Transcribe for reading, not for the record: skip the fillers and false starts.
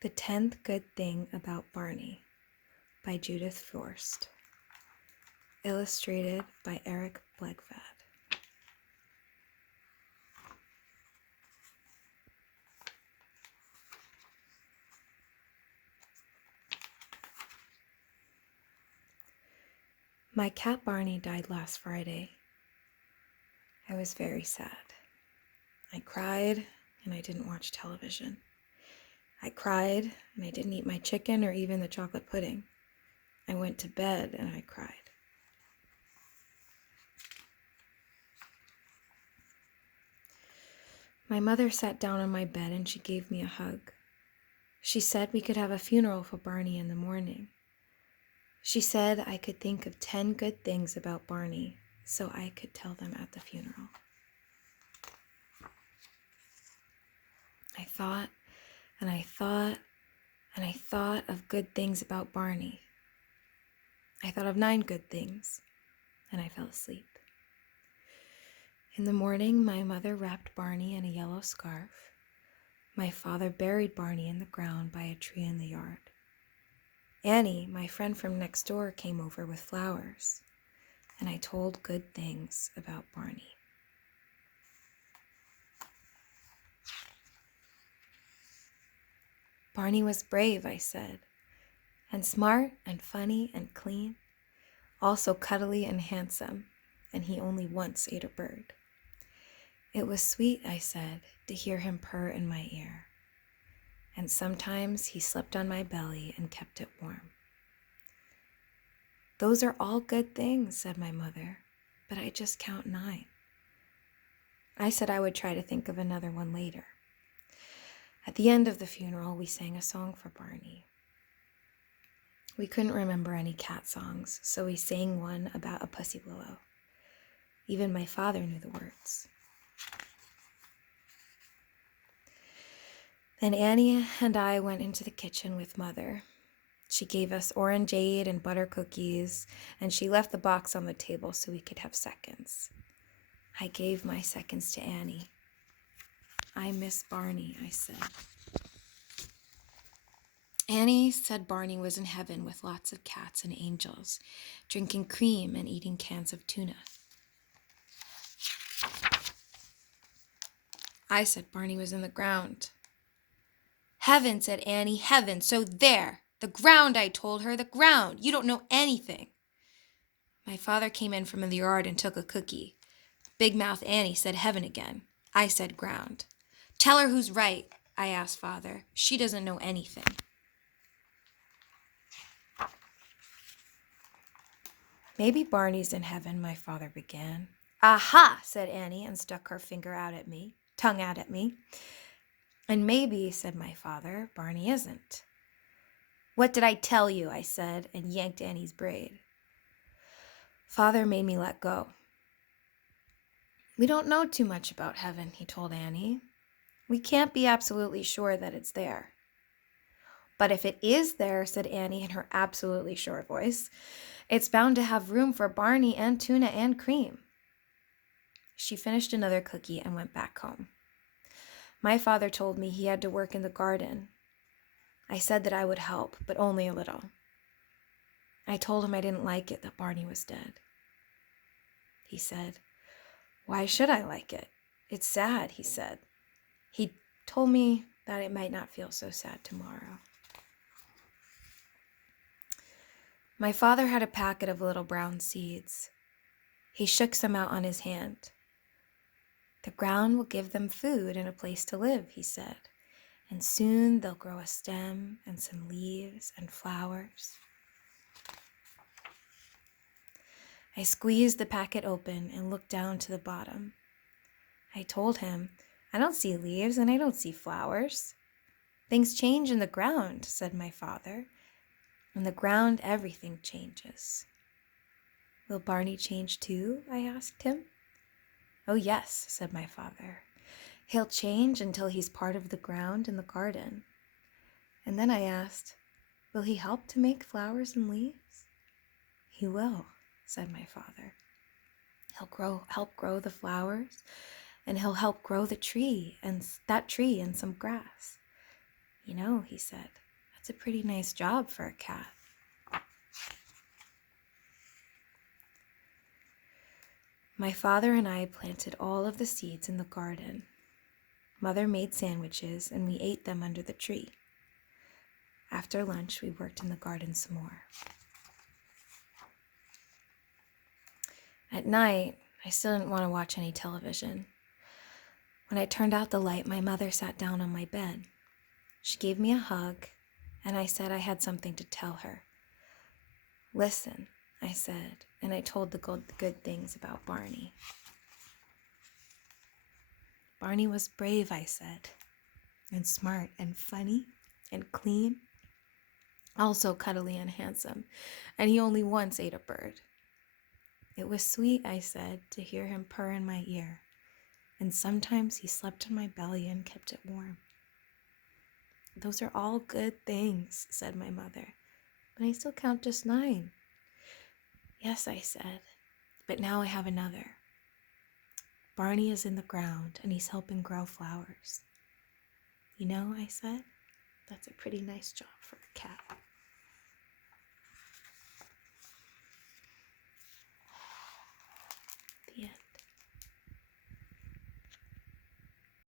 The 10th Good Thing About Barney by Judith Viorst. Illustrated by Eric Blegvad. My cat Barney died last Friday. I was very sad. I cried and I didn't watch television. I cried and I didn't eat my chicken or even the chocolate pudding. I went to bed and I cried. My mother sat down on my bed and she gave me a hug. She said we could have a funeral for Barney in the morning. She said I could think of 10 good things about Barney so I could tell them at the funeral. I thought and I thought and I thought of good things about Barney. I thought of 9 good things and I fell asleep. In the morning, my mother wrapped Barney in a yellow scarf. My father buried Barney in the ground by a tree in the yard. Annie, my friend from next door, came over with flowers, and I told good things about Barney. Barney was brave, I said, and smart and funny and clean, also cuddly and handsome, and he only once ate a bird. It was sweet, I said, to hear him purr in my ear, and sometimes he slept on my belly and kept it warm. Those are all good things, said my mother, but I just count 9. I said I would try to think of another one later. At the end of the funeral, we sang a song for Barney. We couldn't remember any cat songs, so we sang one about a pussy willow. Even my father knew the words. Then Annie and I went into the kitchen with Mother. She gave us orangeade and butter cookies, and she left the box on the table so we could have seconds. I gave my seconds to Annie. I miss Barney, I said. Annie said Barney was in heaven with lots of cats and angels, drinking cream and eating cans of tuna. I said Barney was in the ground. Heaven, said Annie, heaven, so there. The ground, I told her, the ground. You don't know anything. My father came in from the yard and took a cookie. Big Mouth Annie said heaven again. I said ground. Tell her who's right, I asked Father. She doesn't know anything. Maybe Barney's in heaven, my father began. Aha, said Annie and stuck her tongue out at me. And maybe, said my father, Barney isn't. What did I tell you, I said, and yanked Annie's braid. Father made me let go. We don't know too much about heaven, he told Annie. We can't be absolutely sure that it's there. But if it is there, said Annie in her absolutely sure voice, it's bound to have room for Barney and tuna and cream. She finished another cookie and went back home. My father told me he had to work in the garden. I said that I would help, but only a little. I told him I didn't like it that Barney was dead. He said, why should I like it? It's sad, he said. He told me that it might not feel so sad tomorrow. My father had a packet of little brown seeds. He shook some out on his hand. The ground will give them food and a place to live, he said, and soon they'll grow a stem and some leaves and flowers. I squeezed the packet open and looked down to the bottom. I told him, I don't see leaves and I don't see flowers. Things change in the ground, said my father. In the ground, everything changes. Will Barney change too? I asked him. Oh yes, said my father. He'll change until he's part of the ground in the garden. And then I asked, will he help to make flowers and leaves? He will, said my father. He'll help grow the flowers, and he'll help grow the tree and some grass. You know, he said, that's a pretty nice job for a cat. My father and I planted all of the seeds in the garden. Mother made sandwiches and we ate them under the tree. After lunch, we worked in the garden some more. At night, I still didn't want to watch any television. When I turned out the light, my mother sat down on my bed. She gave me a hug, and I said I had something to tell her. Listen, I said, and I told the good things about Barney. Barney was brave, I said, and smart and funny and clean, also cuddly and handsome, and he only once ate a bird. It was sweet, I said, to hear him purr in my ear, and sometimes he slept in my belly and kept it warm. Those are all good things, said my mother, but I still count just 9. Yes, I said, but now I have another. Barney is in the ground and he's helping grow flowers. You know, I said, that's a pretty nice job for a cat.